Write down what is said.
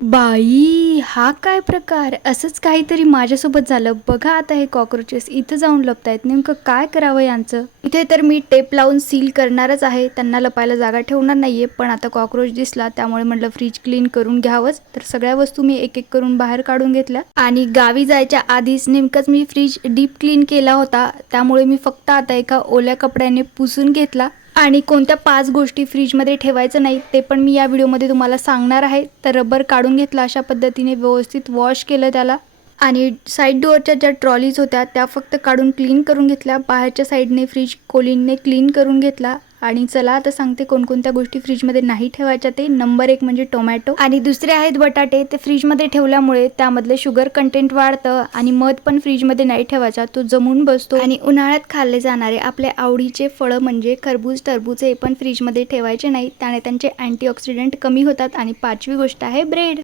बाई, हा काय प्रकार? असंच काहीतरी माझ्यासोबत झालं. बघा आता हे कॉकरोचेस इथं जाऊन लपतायत. नेमकं काय करावं यांचं? इथे तर मी टेप लावून सील करणारच आहे. त्यांना लपायला जागा ठेवणार नाहीये. पण आता कॉकरोच दिसला त्यामुळे म्हटलं फ्रीज क्लीन करून घ्यावंच. तर सगळ्या वस्तू मी एक एक करून बाहेर काढून घेतल्या आणि गावी जायच्या आधीच नेमकंच मी फ्रीज डीप क्लीन केला होता. त्यामुळे मी फक्त आता एका ओल्या कपड्याने पुसून घेतला. आणि कोणत्या 5 गोष्टी फ्रीजमध्ये ठेवायचं नाही ते पण मी या व्हिडिओमध्ये तुम्हाला सांगणार आहे. तर रबर काढून घेतला अशा पद्धतीने व्यवस्थित वॉश केलं त्याला आणि साईड डोअरच्या ज्या ट्रॉलीज होत्या त्या फक्त काढून क्लीन करून घेतल्या. बाहेरच्या साईडने फ्रीज कोलिनने क्लीन करून घेतला. आणि चला आता सांगते कोणकोणत्या गोष्टी फ्रीजमध्ये नाही ठेवायच्या ते. नंबर 1 म्हणजे टोमॅटो आणि दुसरे आहेत बटाटे. ते फ्रीजमध्ये ठेवल्यामुळे त्यामधले शुगर कंटेंट वाढतं आणि मध पण फ्रीजमध्ये नाही ठेवायचा, तो जमून बसतो. आणि उन्हाळ्यात खाल्ले जाणारे आपले आवडीचे फळं म्हणजे खरबूज, टरबूज हे पण फ्रीजमध्ये ठेवायचे नाही, त्याने त्यांचे अँटीऑक्सिडंट कमी होतात. आणि 5वी गोष्ट आहे ब्रेड.